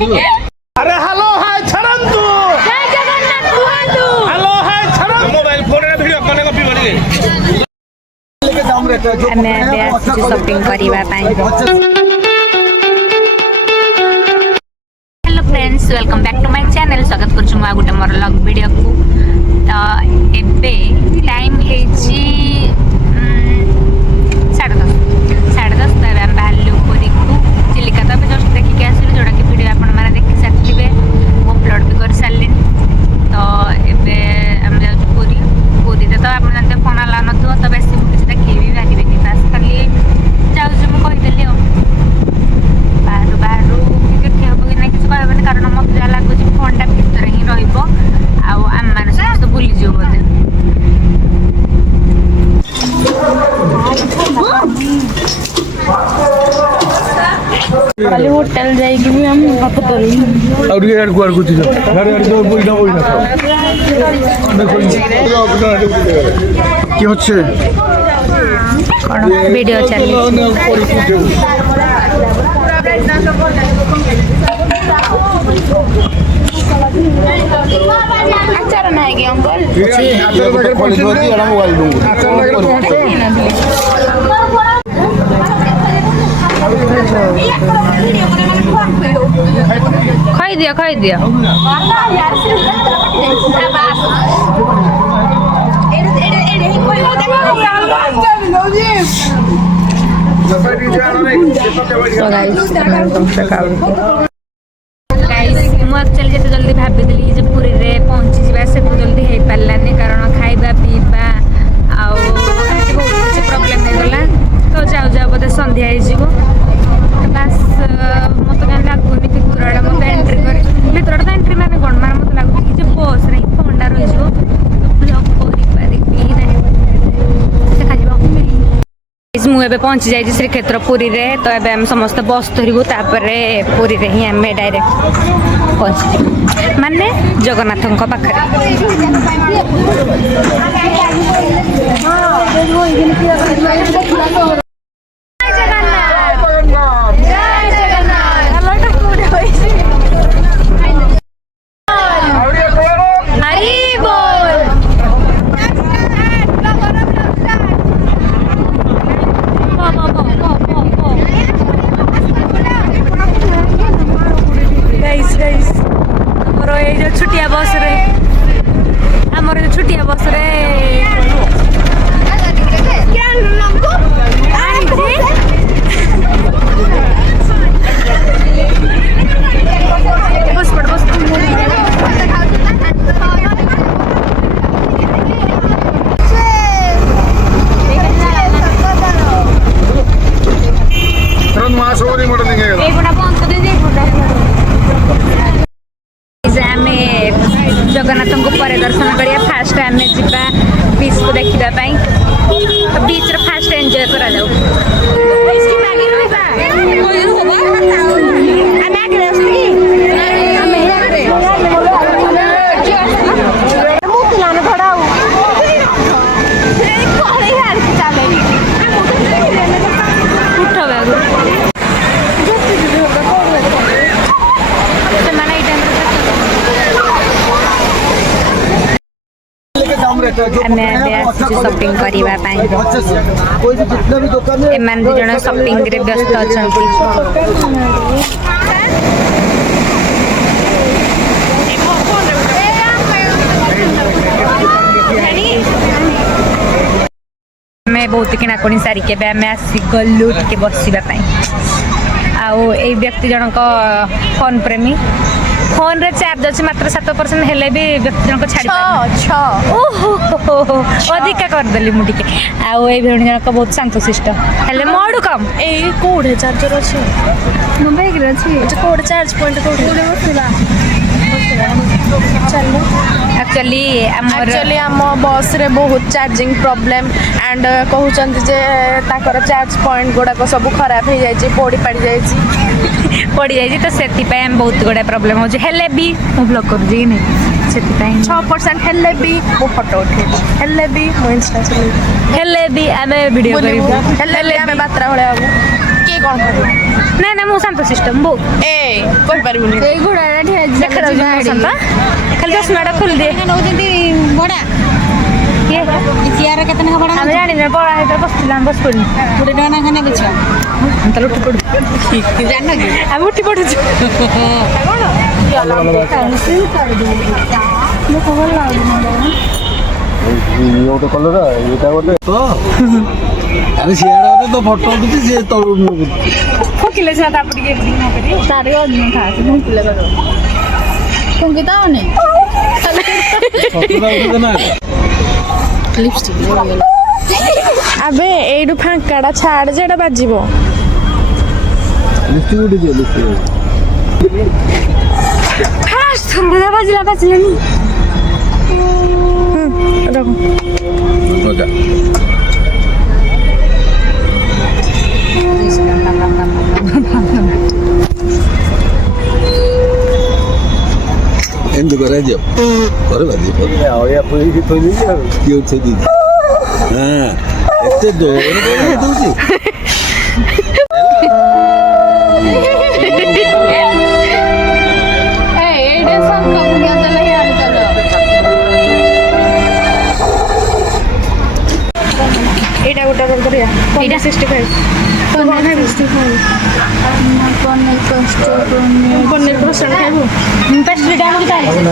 अरे hello hi छरंतु जय जगन्नाथ कुहंतु हेलो हाय छरंतु मोबाइल फोन रे वीडियो कॉल कॉपी बनी ଆମେ ଏବେ ଆସିଛୁ ସପିଂ କରିବା ପାଇଁ। Hello friends welcome back to my channel स्वागत करछु मु गोटे मोर लॉग वीडियो को। तो एबे टाइम हेची 10:30 तबे हम बाहरलु पुरी को चिलिका तबे जस्ट देखि के आसिलु जोडा के वीडियो आपण माने देखि साथिबे वो अपलोड भी कर सारले। तो एबे हम जाउ पुरी रे तो आपण जानते फोन आला न तो तबे से कुछ देखि भी बाकी नहीं बस खाली जाउ जे मु कहि देली हो बाहरु बाहरु देखि हो कि नहीं कुछ कहबे कारण मत जा लागो जे फोनटा भीतर ही रहइबो आ हम माने समस्त भूली जियो बोले। खाली होटल जाएगी भी हम पता नहीं और ये यार कुआर कुछ घर यार जो बोल ना কি হচ্ছে কোন ভিডিও চালিয়ে আচার নাই কি অঙ্কল আচার করে দিও আর মোবাইল दूंगा আচার লাগে তো খাই দিও एक्चुअली जिते जल्दी भाभी जे पुरी रे पहुंची जा से जल्दी हो पारानी कारण खाइबा पीवा आउ बहुत किसी प्रोब्लेम हो गला तो जाऊ जाऊ बोधे संध्या हो बस मत क्या लगुनि भितरटा मत एंट्री कर भितरटा तो एंट्री माने कौन मान मत लगुच कि बस रे थंडा रही तो ब्लॉग कर मुझे पहुंची जाए श्रीक्षेत्र पुरी रे तो एबे हम समस्त बस धरबू पुरी रे ही आम डायरेक्ट पहुंची माने जगन्नाथ पाखे छुटिया बस रे आमर छुटिया बस रे जगन्नाथ को पर दर्शन करिया फास्ट टाइम में जीवा बीच को देखिबा पई तो बीच रे फास्ट एंजॉय करा जाऊ शॉपिंग करने एमान दु जन शॉपिंग रे व्यस्त अछंती मैं बहुत किनाकुणी सारी के आसी गलु टे बसवा आउ ए व्यक्ति जनक फोन प्रेमी फोन रे चार्ज अच्छे मात्र 7% हेले भी व्यक्ति जनक छाड़ी अधिका करदेली मुझे आउ ए भेणी जनक बहुत शांत शिष्ट हेले मोडू कम ए कोडे चार्जर अच्छे मो बैग रे अछि कोड चार्ज पॉइंट कोडे बसला चलो एक्चुअली आम बस रे बहुत चार्जिंग प्रॉब्लम एंड कहउचंती जे ताकर चार्ज पॉइंट गुड़ाक सब खराब हो जाए पड़ी पड़ी जाए तो से बहुत गुड़ा प्रोब्लेम हो भी मु ब्लॉग कर 6% हेले भी मु फोटो उठे हेले भी मु इंस्टा चले हेले भी आमे वीडियो करिबो हेले आमे बात्रा होले आबो के କ'ଣ କରିବ ନାଇଁ ନାଇଁ ମୁଁ ଶାନ୍ତ ସିଷ୍ଟମ ବୋଉ ଏ କହିପାରିବୁନି ଏଇ ଘୋଡ଼ାଟା ଠିଆ ଦେଖାଯାଉଛି ଶାନ୍ତ ଖାଲି ଚଷମାଟା ଖୋଲିଦିଏ ନେଉଛନ୍ତି ଭଡ଼ା କିଏ ଚିଆର କେତେ ଟଙ୍କା ଭଡ଼ା ଆମେ ଜାଣିନୁ ପଳା ହେଇଟା ବସିଥିଲା ଆମେ ବସି ପଡ଼ିନି 20 ଟଙ୍କା ନାଖା ନେବେ ଛୁଆ ତାହେଲେ ଉଠି ପଡ଼ୁ ଜାଣିନ କି ଆମେ ଉଠି ପଡ଼ୁଛୁ ଗୋଟେ କଲର ଏଇଟା ଗୋଟେ ତ ଆରେ ସିଆଡ଼େ ତ ଫଟୋ ଉଠୁଛି ସିଏ ତଳୁ ଫୁକିଲେ ସିନା ତାପରେ ଟିକେ ଏପଟିକି ନ କରିବ ତାର ଅଧିକ ଖାସ ଫୁକିଲେ କରିବ ଟୁଙ୍ଗି ତ ହଉନି ଆବେ ଏଇଠୁ ଫାଙ୍କାଟା ଛାଡ଼ ଯେ ଏଇଟା ବାଜିବ ଫାଷ୍ଟ ଥଣ୍ଡା ବାଜିଲାନି ରଖ ଏମିତି କରାଯିବ ପରେ ବାଜିବ କିଏ ଉଠେଇ ଦେଇଛି ହଁ ଏତେ ଦୌଡ଼ ଦଉଛି ଏଇଟା ଗୋଟେ ରୋଲ୍ କରିବା ଏଇଟା 65 ପନିର କଷା ଖାଇବୁ ପେଷ୍ଟ୍ରିଟା ଆମକୁ ଚାଲିଛି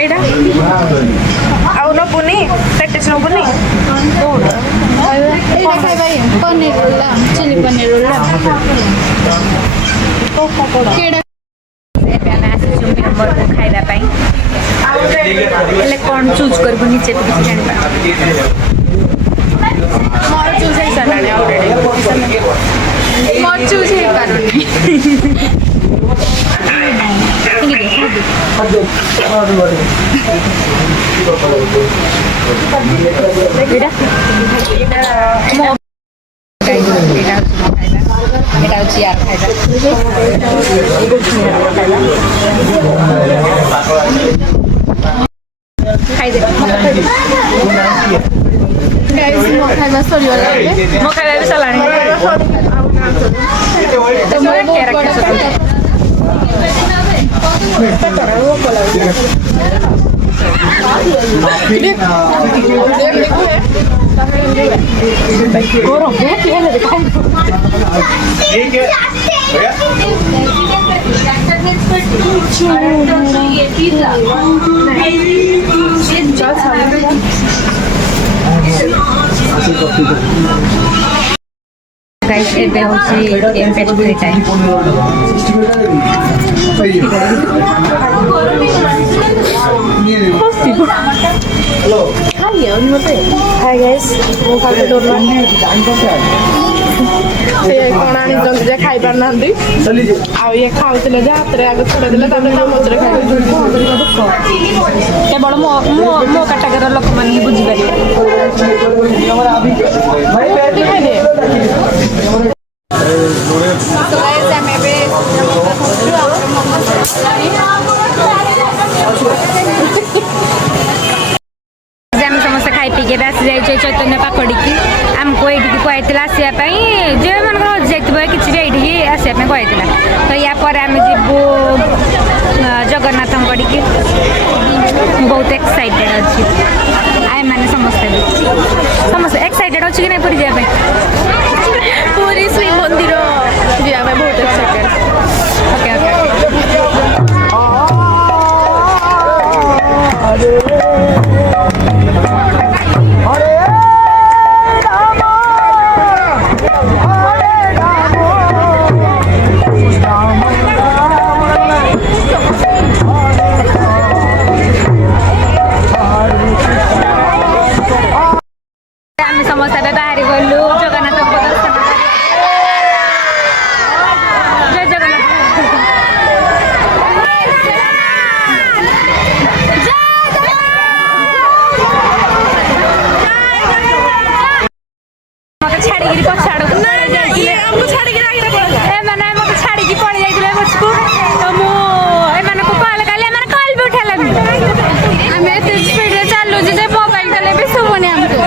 ଏଇଟା ଆଉ ନବୁନି ପ୍ୟାକେଜ ନବୁନି paneer roll chilli paneer roll ଏବେ ଆମେ ଆସିଛୁ ମେମ୍ବରକୁ ଖାଇବା ପାଇଁ ହେଲେ କ'ଣ ଚୁଜ୍ କରିବୁ ନିଜେ ବି କିଛି ଜାଣିବା ମୋର ଚୁଜ୍ ହେଇସାରିଲାଣି ଅଲରେଡ଼ି ମୋର ଚୁଜ୍ ହେଇପାରୁନି এটা হচ্ছে আর খাইবা ଖାଇଦେ ଖାଇବା ସରିଗଲା ମୋ ଖାଇବା ବି ସରିଲାଣି गाइस ଏବେ ହଉଛି ପେଷ୍ଟ୍ରି ଟାଇମ୍ हाय गाइस ମୁଁ ଖାଲି ଡୋରମା ସେ କ'ଣ ଆଣିଛନ୍ତି ଯେ ଖାଇ ପାରୁନାହାନ୍ତି ଆଉ ଇଏ ଖାଉଥିଲେ ଯେ ହାତରେ ଆଗ ଛଡ଼େଇଦେଲେ ତାପରେ ଚାମଚରେ ଖାଇଲେ କେବଳ ମୋ କାଟାଗୋରୀର ଲୋକମାନେ ହିଁ ବୁଝିପାରିବେ ଆମେ ସମସ୍ତେ ଖାଇ ପିଇକି ଏବେ ଆସି ଯାଇଛୁ ଚୈତନ୍ୟ ପାଖଡ଼ିକି ଆମକୁ ଏଇଠିକି କୁହାଯାଇଥିଲା ଆସିବା ପାଇଁ ଯେଉଁମାନଙ୍କର ହଜିଯାଇଥିବ କିଛି ବି ଏଇଠିକି ଆସିବା ପାଇଁ କୁହାଯାଇଥିଲା ତ ୟା ପରେ ଆମେ ଯିବୁ ଜଗନ୍ନାଥଙ୍କ କଡ଼ିକି ବହୁତ ଏକ୍ସାଇଟେଡ୍ ଅଛି ଏମାନେ ସମସ୍ତେ ଏକ୍ସାଇଟେଡ୍ ଅଛି କି ନାଇଁ ପୁରୀ ଯିବା ପାଇଁ ପୁରୀ ଶ୍ରୀମନ୍ଦିର ଯିବା ପାଇଁ ବହୁତ ଏକ୍ସାଇଟେଡ୍ ଓକେ ଆମେ ସମସ୍ତେ ଏବେ ବାହାରି ଗଲୁ ଜଗନ୍ନାଥଙ୍କ ଦର୍ଶନ ଜୟ ଜଗନ୍ନାଥ ମତେ ଛାଡ଼ିକିରି ପଛ ଆଡ଼କୁ ଏମାନେ ମତେ ଛାଡ଼ିକି ପଳେଇ ଯାଇଥିଲେ ପଛକୁ ତ ମୁଁ ଏମାନଙ୍କୁ କଲ୍ କଲି ଏମାନେ କଲ୍ ବି ଉଠେଇଲେନି ଆମେ ଏତେ ସ୍ପିଡରେ ଚାଲୁଛୁ ଯେ ମୋବାଇଲ ଦେଲେ ବି ଶୁଭୁନି ଆମକୁ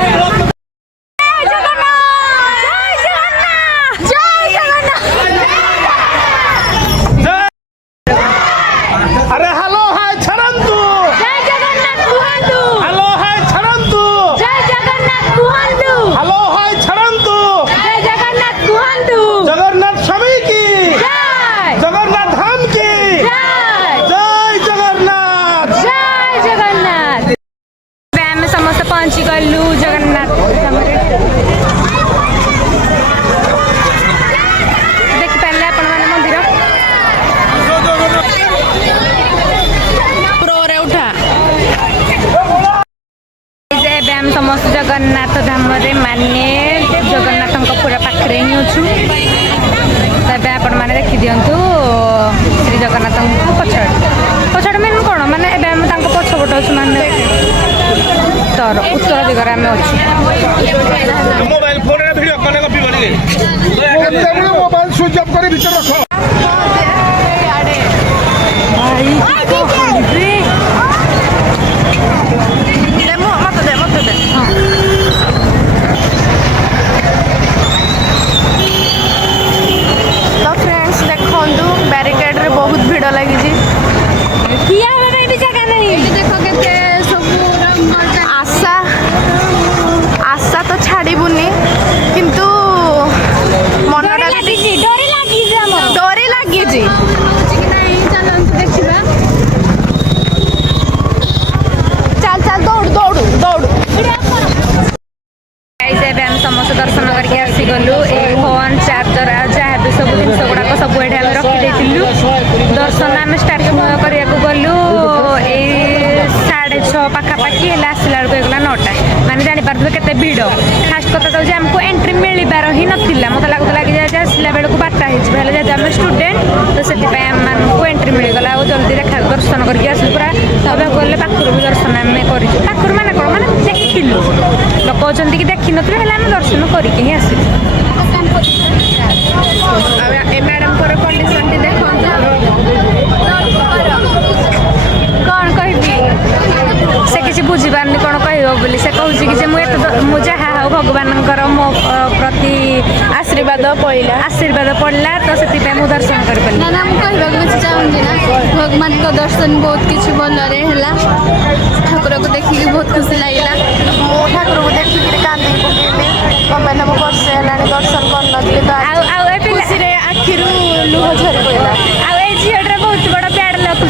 पहुँची गलु जगन्नाथ देखि पारे आपण मैंने मंदिर प्रोरे उठा आम समस्त जगन्नाथ धाम माने जगन्नाथ पूरा पाखे ही अच्छु तबे आपण मैंने देखी दिंतु श्री जगन्नाथ पछड़ पछड़ मीन कौन माने पछपट अच्छु माने तर उत्तर दिगरे आम अच्छु मोबाइल फोन रे वीडियो कॉल कॉपी बनी मोबाइल स्विच ऑफ कर भीतर रखो तो फ्रेंड्स देखो बैरिकेड रे बहुत भीड़ लगी आशा आशा तो छाड़बुनि किंतु मनटा डोरी लगी चल चल दौड़ दौड़ दौड़ समस्त दर्शन करके आसीगलु फोन चार्जर जहाँ भी सब जिन गुड़ाक सब ये रखी दर्शन आम स्टार्ट करने गलु 6:30 पाखापाखि आसला बेलू होगा 9टा मैंने जापारे केते भिड़ फास्ट कथा कहूँ आमको एंट्री मिलबार ही नाला मत लगुला कि आसला बेलू 12टा हो आम स्टूडेंट तो से आमको एंट्री मिलगला जल्दी देखा दर्शन करके आसलु पूरा तब गले पाखर भी दर्शन आम कर माने कौन माने देखिलु लोक कहते कि देखी नु आम दर्शन करके ही आसलु मैडम कंडीशन टी देखो कौन कह से किसी बुझीपारनी कौन कह से कहूँ कि मुझे जहाँ हो भगवान मो प्रति आशीर्वाद पड़ला तो से दर्शन कर ना ना मुझे चाहूँगी ना भगवान को दर्शन बहुत किसी भल ठाकुर को देखिए बहुत खुशी लगे ठाकुर को देखिक कांदी पकेबे कमेन मो वर्षे हेलानी दर्शन करनथि तो खुशी रे आखिरु लुह झरी पड़ला आ झीटा बहुत बड़ा प्यार लगता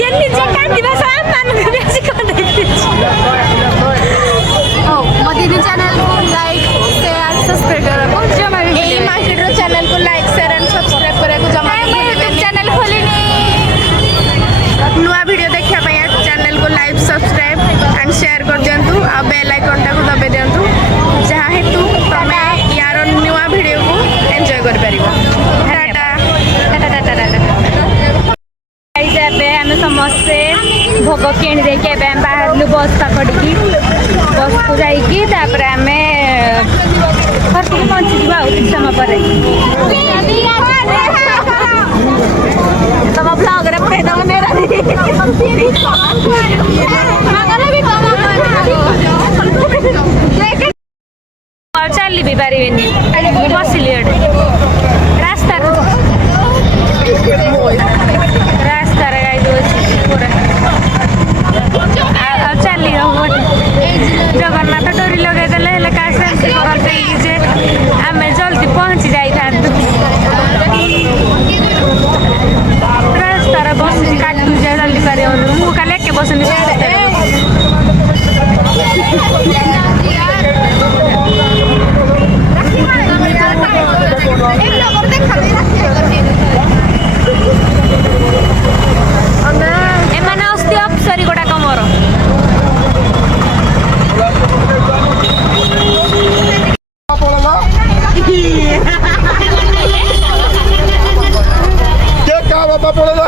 ये निजे कांदिबा सब मान बेसी कर देती मो दीदी चैनल को लाइक शेयर सब्सक्राइब करो जमा भी ए मार्केट रो चैनल को लाइक शेयर एंड सब्सक्राइब करे को जमा यूट्यूब चैनल खोलिनी नुआ वीडियो देखिया पय चैनल को लाइक सब्सक्राइब एंड शेयर कर दियंतु आ बेल आइकन टा को दबे दियंतु जहाँ हेतु तमे यार नुआ वीडियो को एंजॉय कर परिबो आम समस्ते भोग किणी देखे बाहर बस पकड़ी बस को जापर आम घर को पहुँची जा समय पर तुम ब्लॉग रे पड़ेदम मेरा चली भी पारे बसली रास्ता चली जगन्नाथ डोरी लगे करते आम जल्दी पहुँची जाई रास्तार बस काटू जाए जल्दी पारे मुझे खाली एके बसनी एमाने अस्ति अफसरी गोटा कमर क्या बाबा पड़ेगा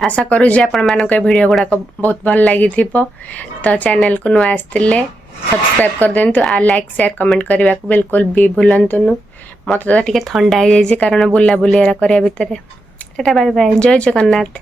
आशा करूँ आपण मानक वीडियो गुड़ाक बहुत भल लगी तो चैनल को नुआ आसते सब्सक्राइब कर दिंतु आ लाइक शेयर कमेंट करने को बिल्कुल भी भूलतुनु मत तो टे ठंडा हो जाए कारण बुला बुलेरा करने भितर टाटा बाय बाय जय जगन्नाथ।